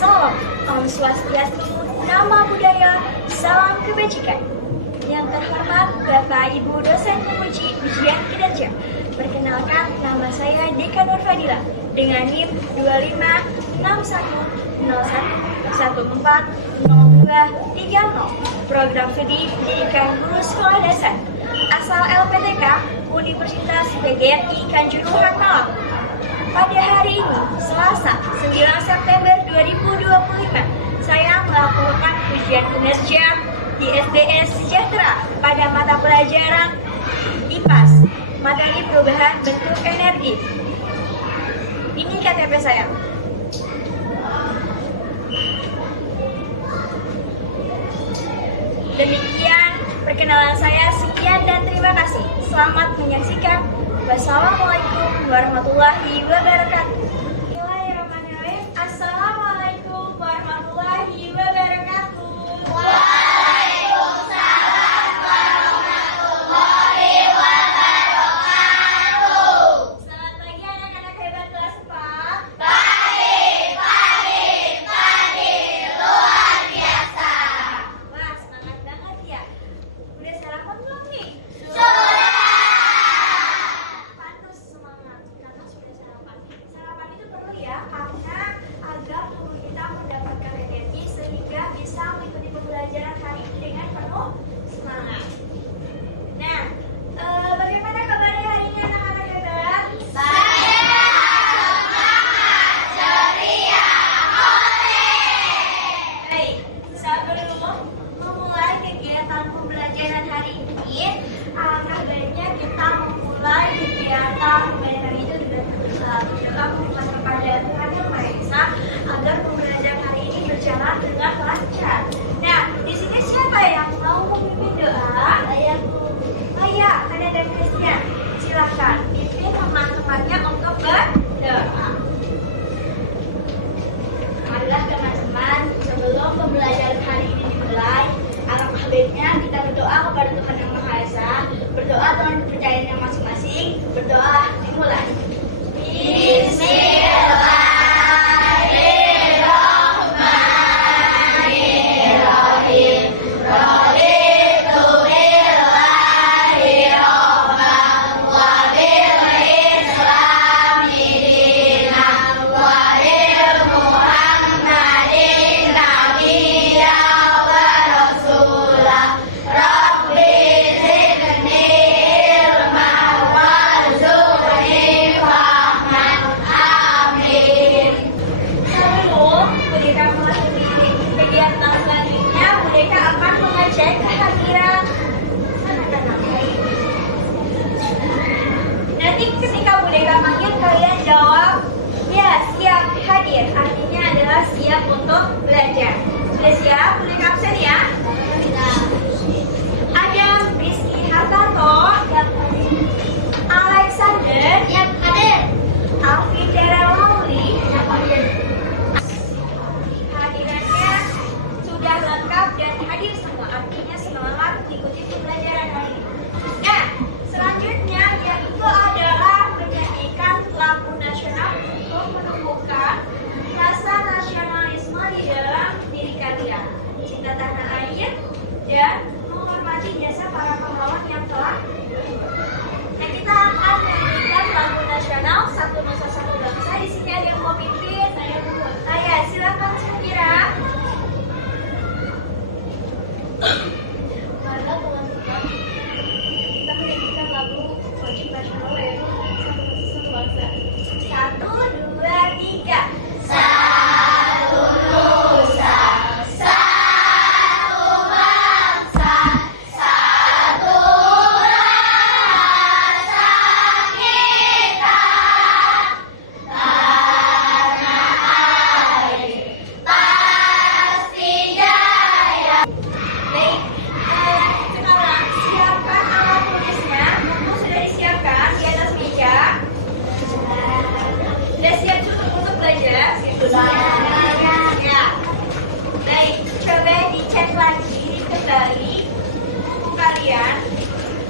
Salam, Om Swastiastu, Nama Budaya, Salam Kebajikan. Yang terhormat Bapak Ibu dosen penguji ujian kinerja. Perkenalkan, nama saya Deka Nur Fadila dengan NIM 256101140230. Program studi pendidikan guru sekolah dasar asal LPTK Universitas PGRI Kanjuruhan Malang. Pada hari ini, Selasa 9 September 2025, saya melakukan ujian kinerja di SDS Sejahtera pada mata pelajaran IPAS, materi perubahan bentuk energi. Ini KTP saya. Demikian perkenalan saya, sekian dan terima kasih. Selamat menyaksikan. Wassalamualaikum warahmatullahi wabarakatuh. Bismillahirrahmanirrahim. Assalamualaikum warahmatullahi wabarakatuh. Waalaikumsalam warahmatullahi wabarakatuh. Selamat pagi anak-anak hebat kelas 4. Pagi, luar biasa. Wah, semangat banget ya. Udah sarapan belum nih? Sudah. Pantas semangat karena sudah sarapan. Sarapan itu perlu ya, karena agar tubuh kita mendapatkan energi sehingga bisa mengikuti pembelajaran hari ini dengan penuh semangat. Nah, bagaimana kabarnya hari ini anak-anak hebat? Saya semangat, ceria, Baik, sebelum memulai kegiatan pembelajaran hari ini, alangkah baiknya kita memulai kegiatan pembelajaran itu dengan berdoa memohon kepada Tuhan Yang Maha Esa agar pembelajaran hari ini berjalan dengan lancar. Nah, di sini siapa yang mau memimpin doa? Saya, Ana dan Christian. Silakan pimpin teman-temannya untuk berdoa. Marilah teman-teman, sebelum pembelajaran hari ini dimulai, alangkah baiknya kita berdoa kepada Tuhan Yang Maha Esa. Berdoa dengan kepercayaannya masing-masing. Berdoa dimulai. Bismillahirrahmanirrahim. Raditu billahi rabban wa bil islami dinan wa bil Muhammadin nabiyyan wa rasulah. Rabbi zidni ilman warzuqni fahman. Amin. Sebelum Budeka memasuki kegiatan selanjutnya, Budeka akan mengecek kehadiran anak-anak. Nanti ketika Budeka manggil, kalian jawab, ya siap hadir. Artinya adalah siap untuk belajar. Sudah siap? Budeka absen ya? Ada Rizky Hartanto, Alexander, Yang hadir. Alfi Daryl Mauli, hadirannya sudah lengkap dan hadir semua. Artinya semangat mengikuti pembelajaran hari ini. Nah, selanjutnya yaitu adalah menyanyikan lagu nasional untuk menumbuhkan rasa nasionalisme di dalam diri kalian, cinta tanah air dan menghormati jasa para pahlawan yang telah. Nah, kita akan menyanyikan lagu nasional Satu Nusa Satu Bangsa. Di sini ada yang mau pimpin, saya silakan Syakira. Maka teman-teman, kita menyanyikan lagu wajib nasional yaitu Satu Bangsa. 1, 2, 3. Satu Nusa, satu bangsa, satu rasa kita, tanah air pasti jaya. Baik, sekarang siapkan alat tulisnya. Buku sudah disiapkan di atas meja. Sudah siap cukup untuk belajar? Sudah. Ya. Baik, coba dicek lagi kembali buku kalian.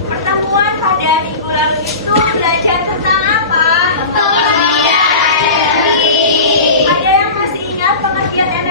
Pertemuan pada minggu lalu itu belajar tentang apa? Pengertian energi. Ada yang masih ingat pengertian energi?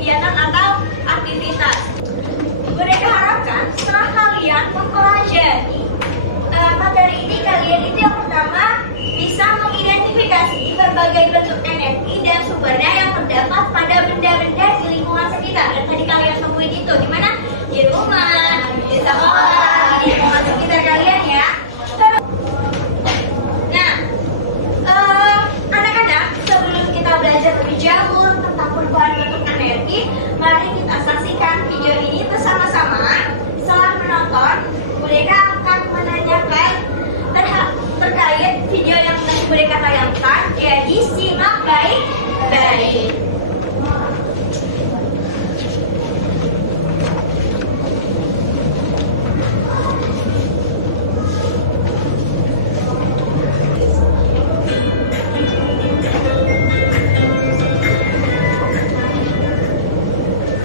kegiatan atau aktivitas. Mereka harapkan setelah kalian mempelajari materi ini, kalian itu yang pertama bisa mengidentifikasi berbagai bentuk energi dan sumbernya yang terdapat pada benda-benda di lingkungan sekitar. Dan tadi kalian temuin itu di mana? Di rumah, di sekolah, di lingkungan sekitar kalian ya. Nah, anak-anak, sebelum kita belajar lebih jauh tentang perubahan bentuk energi, mari kita saksikan video ini bersama-sama. Setelah menonton, mereka akan menanyakan terkait video yang tadi mereka tayangkan. Jadi simak baik-baik.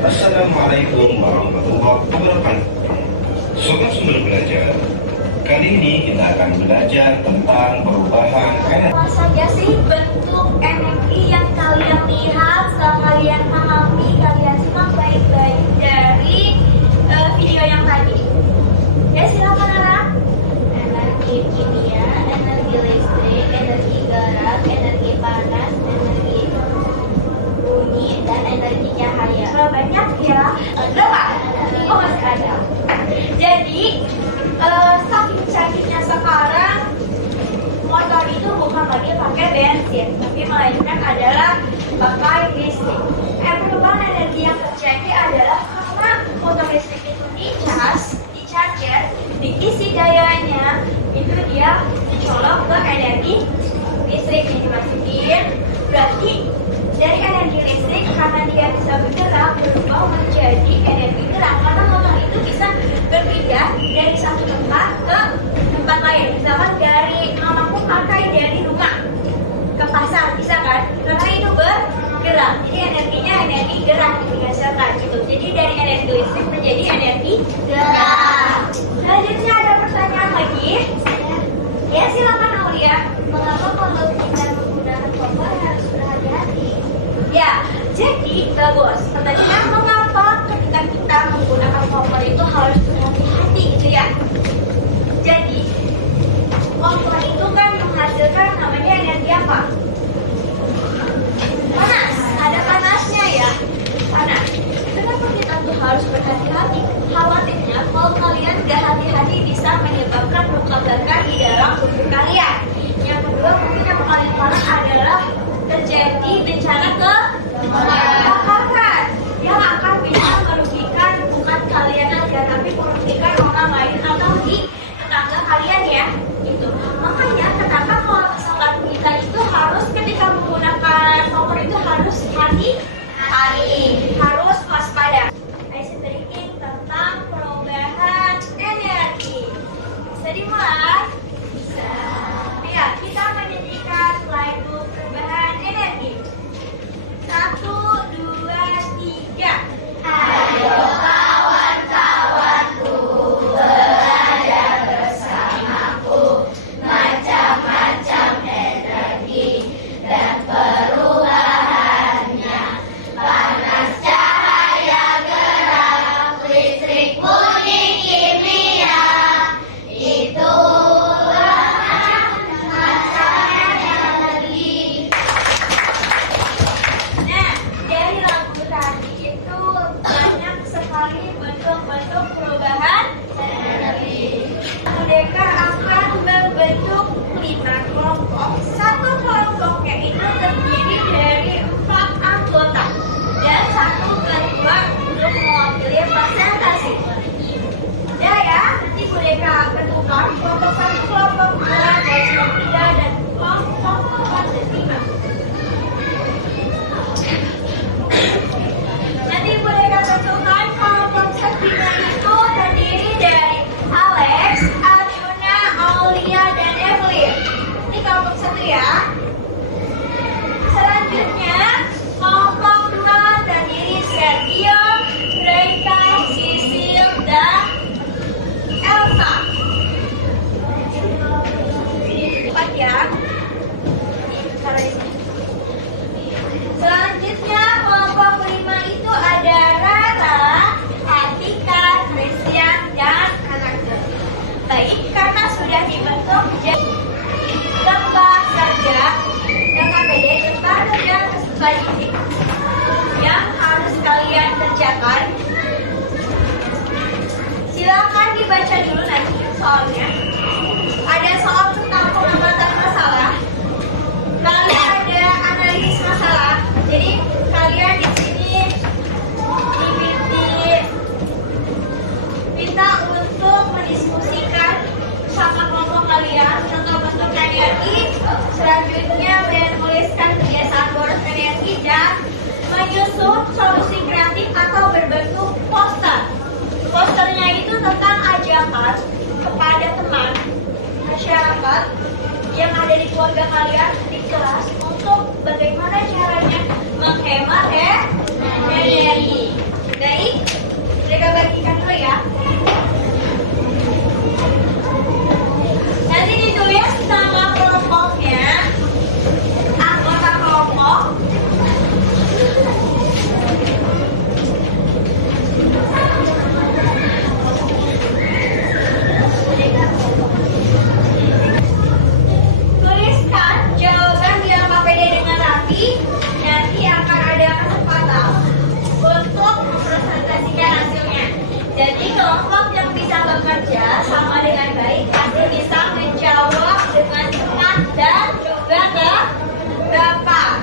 Assalamualaikum warahmatullahi wabarakatuh. Sobat Sumber Belajar, kali ini kita akan belajar tentang perubahan energi. Apa saja sih bentuk energi yang kalian lihat, setelah kalian pahami, kalian simak baik-baik dari video yang tadi? Ya, silakan anak. Energi kimia, energi listrik, energi gerak, energi panas, energi bunyi, dan energi cahaya. Banyak ya. Berapa? Oh, masih ada. Jadi, saking canggihnya sekarang, motor itu bukan lagi pakai bensin, tapi melainkan adalah pakai listrik. Perubahan energi yang terjadi adalah karena motor listrik itu di charger, diisi dayanya, itu dia dicolok ke energi listrik yang dimasukin. Berarti dari energi listrik, karena dia bisa bergerak, berubah menjadi energi gerak. Karena motor itu bisa berpindah dari satu tempat ke tempat lain. Misalkan dari mamaku pakai dari rumah ke pasar, bisa kan? Karena itu bergerak. Jadi energinya energi gerak dihasilkan gitu. Jadi dari energi listrik menjadi energi gerak. Selanjutnya ada pertanyaan lagi. Ya, silakan Aulia. Mengapa kalau kita menggunakan kompor harus berhati-hati? Ya, jadi bagus. Pertanyaannya, mengapa ketika kita menggunakan kompor itu harus berhati-hati gitu ya? Jadi, kompor itu kan menghasilkan namanya energi apa? Panas. Ada panasnya ya? Panas. Kenapa kita tuh harus berhati-hati? Khawatirnya kalau kalian gak hati-hati bisa menyebabkan luka bakar di dalam tubuh kalian. Yang kedua, mungkin yang paling parah adalah terjadi bencana kebakaran yang akan bisa merugikan bukan kalian aja, tapi merugikan orang lain atau di tetangga kalian ya. Gitu. Makanya kenapa kalau misalkan kita itu harus ketika menggunakan kompor itu harus hati-hati, harus waspada. Sedikit tentang perubahan energi. Bisa dimulai? Bisa. Ya, kita menyanyikan slide perubahan energi. yang ada di keluarga kalian di kelas untuk bagaimana caranya menghemat energi. Baik, mereka bagikan dulu ya. Nanti ditulis nama kelompoknya, anggota kelompok, tuliskan jawaban di dalam KPD dengan rapi. Nanti akan ada kesempatan untuk mempresentasikan hasilnya. Jadi kelompok yang bisa bekerja sama dengan baik pasti bisa menjawab dengan cepat dan juga gampang.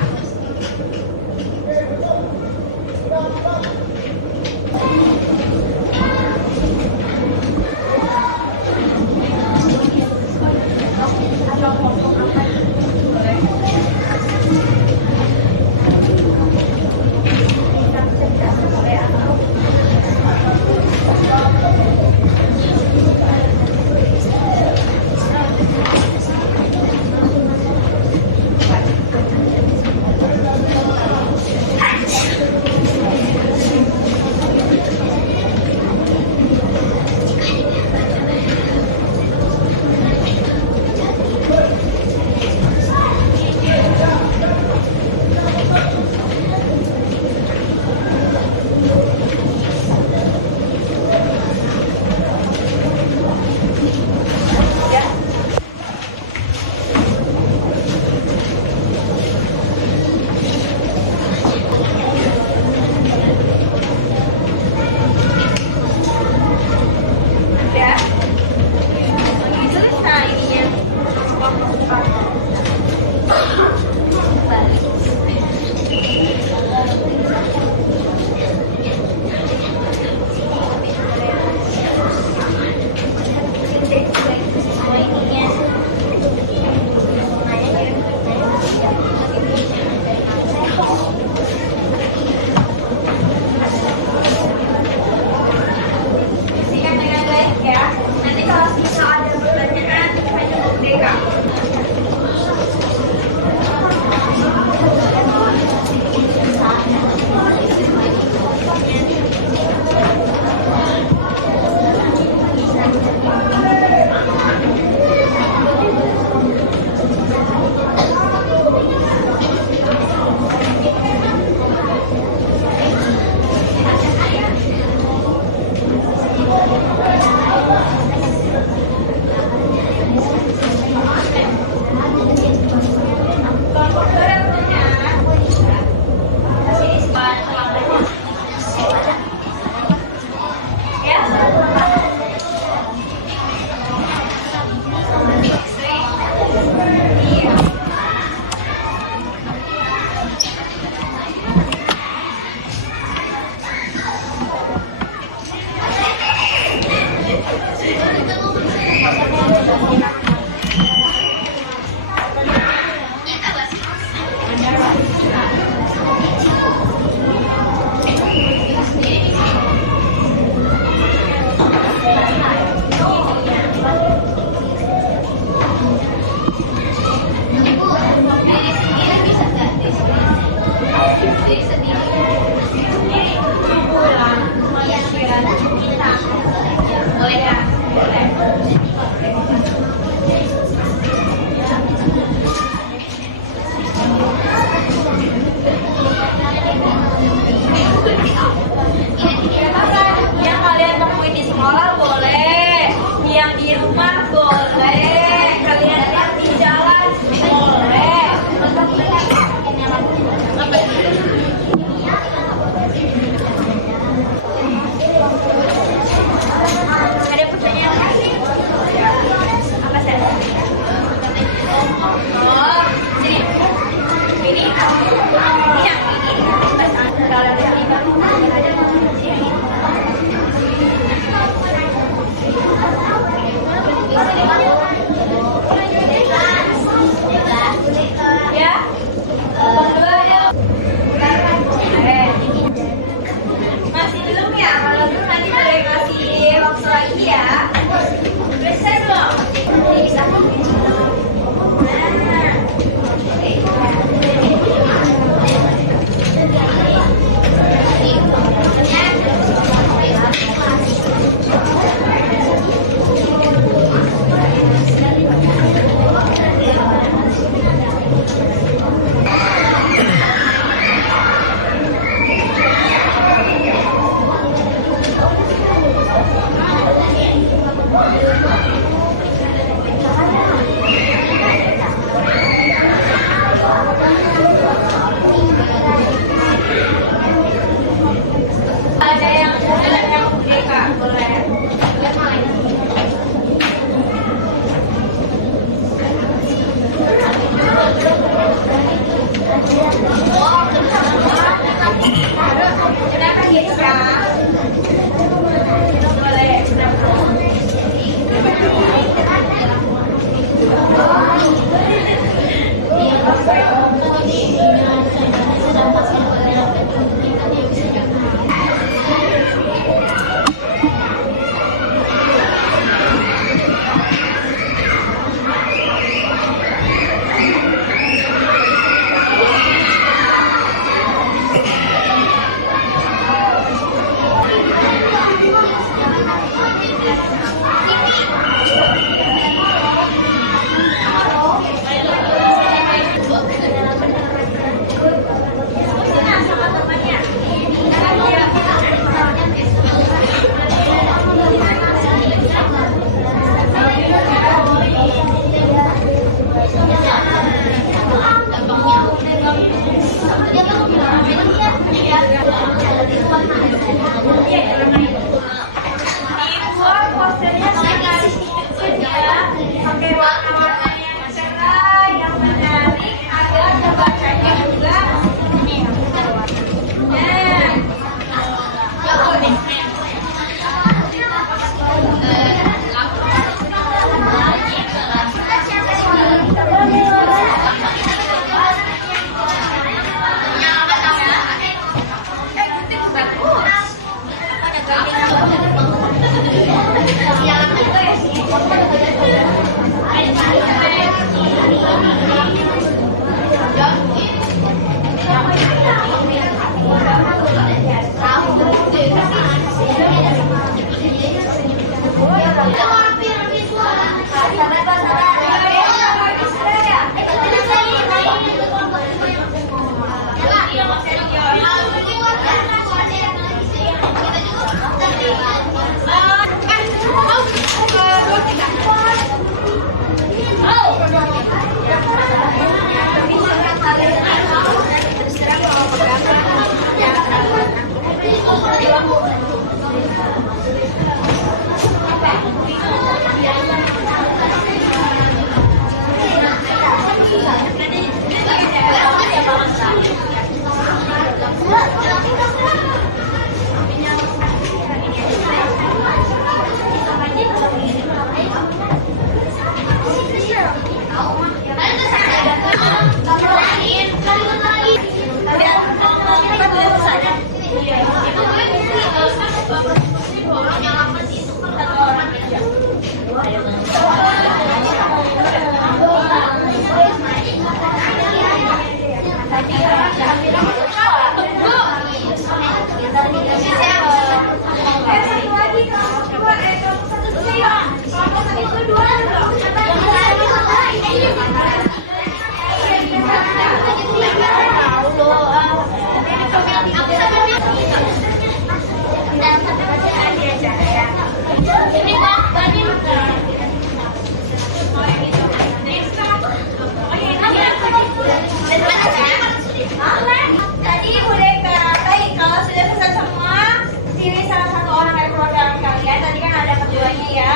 Tadi udah baik, kalau sudah selesai semua, pilih salah satu orang dari keluarga kalian. Tadi kan ada keduanya ya.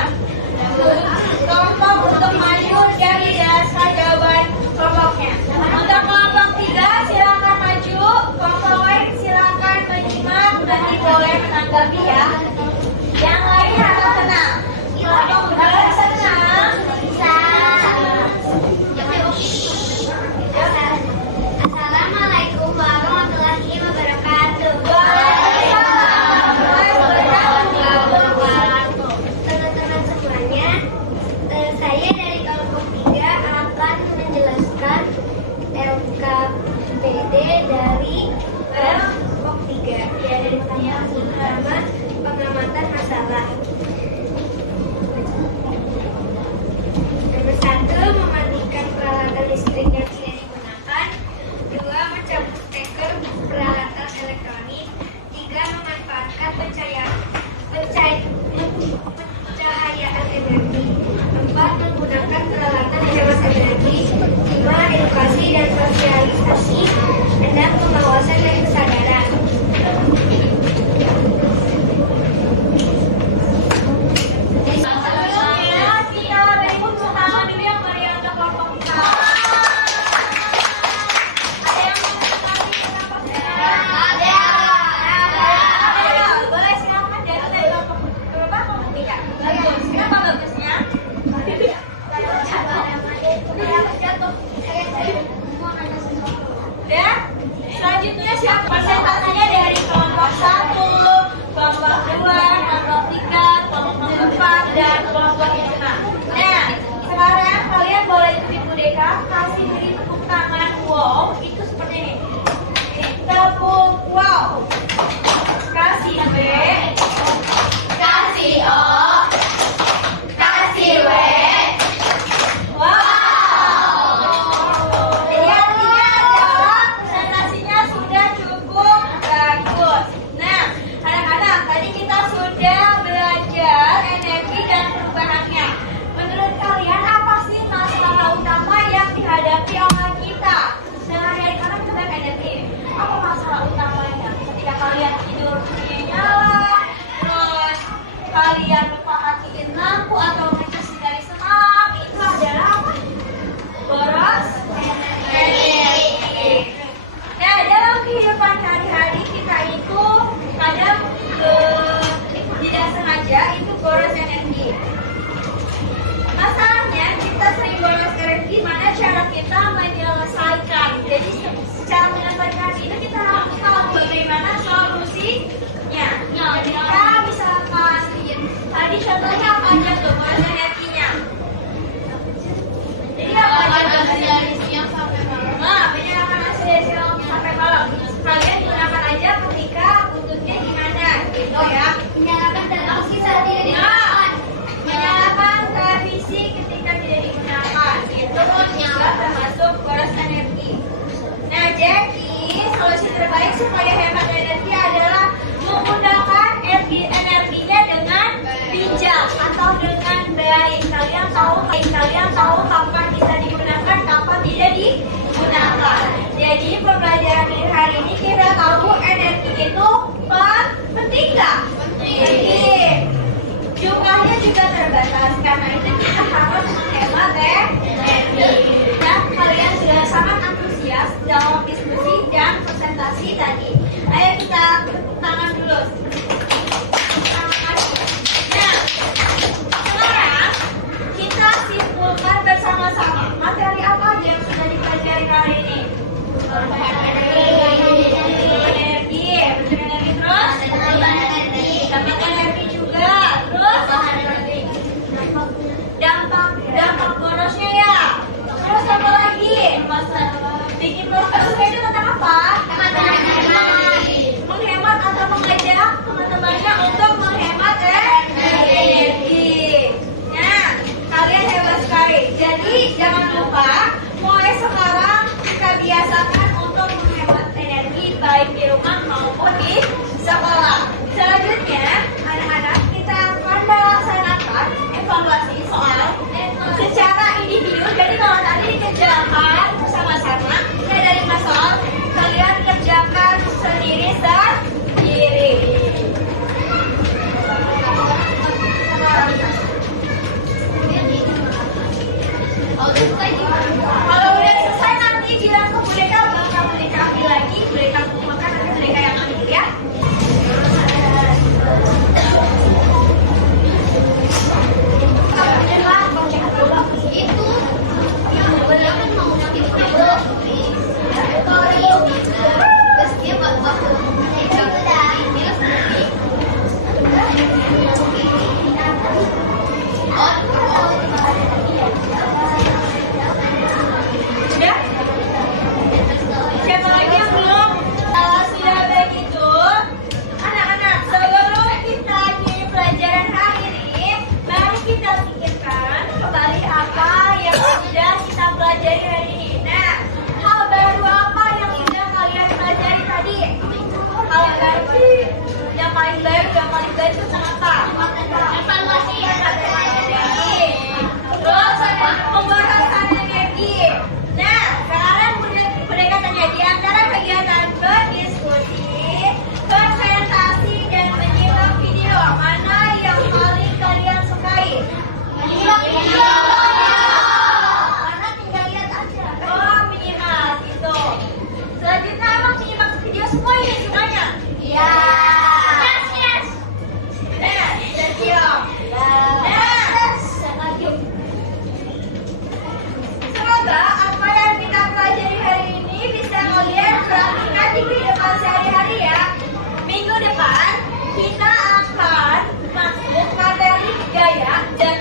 Kelompok untuk maju dan menjelaskan jawaban kelompoknya. Untuk kelompok 3 silakan maju, kelompok lain silakan menyimak, nanti boleh menanggapi ya. Yang lain harus tenang. Kelompok 2 bisa tenang? Bisa. Assalamualaikum warahmatullahi wabarakatuh. Teman-teman semuanya, saya dari kelompok 3 akan menjelaskan LKPD dari kelompok 3. Ya, dari pertanyaan pertama, pengamatan masalah. Nomor 1, mematikan peralatan listrik yang tidak digunakan. 2, mencabut steker peralatan elektronik. 3, memanfaatkan pencahayaan energi. 4, menggunakan peralatan hemat energi. 5, edukasi dan sosialisasi. 6, pengawasan dan kesadaran. Kita berikut pertama dulu yang dari untuk kelompok 4. Ada yang mau sekali kelompok 4? Ada. Boleh silakan dari kelompok berapa kelompok 3? Bagus. Kenapa bagusnya? Ya. Selanjutnya siapa persentasenya dari kelompok 1, kelompok 2, kelompok 3, kelompok 4, dan kelompok 5. Nah, sekarang kalian boleh ikuti Budeka, kasih diri tepuk tangan wow, itu seperti ini. Tepuk wow. Kasih B. Kasih O. Kasih W. Wow. Jadi artinya adalah presentasinya sudah cukup bagus. Nah, anak-anak, tadi kita sudah belajar energi dan perubahannya. Menurut kalian apa sih masalah utama yang dihadapi oleh kita? Sehari-hari karena kita kan energi. Apa masalah utamanya? Ketika kalian tidur nyala, terus kalian lupa matiin lampu atau ngecas dari semalam, itu adalah apa? Boros energi. Nah, dalam kehidupan sehari-hari kita itu kadang tidak sengaja itu boros energi. Masalahnya kita sering boros energi, mana cara kita menyelesaikan. Jadi secara menyelesaikan itu kita harus tahu bagaimana solusinya. Ketika misalkan tadi contohnya apa aja tuh boros energinya? Jadi apa aja? Nah, menyalakan hasil sampai malam. Kalian gunakan aja ketika butuhnya gimana, gitu ya. Menyalakan televisi saat tidak digunakan. Menyalakan televisi ketika tidak digunakan, itu juga termasuk boros energi. Nah, jadi solusi terbaik supaya hemat energi adalah menggunakan energinya dengan bijak atau dengan baik. Kalian tahu kapan bisa digunakan, kapan tidak digunakan. Jadi pembelajaran hari ini kita tahu energi itu penting nggak? Penting. Jumlahnya juga terbatas, karena itu kita harus menghemat energi. Dan kalian sudah sangat antusias dalam diskusi dan presentasi tadi. Ayo kita tepuk tangan dulu. Nah, sekarang kita simpulkan bersama-sama materi apa aja yang sudah dipelajari hari ini. semua ini semuanya? Iya. Yes, yes. Nah, dan siap. Sangat yuk. Semoga apa yang kita pelajari hari ini bisa kalian perhatikan di kehidupan sehari-hari ya. Minggu depan kita akan masuk materi gaya dan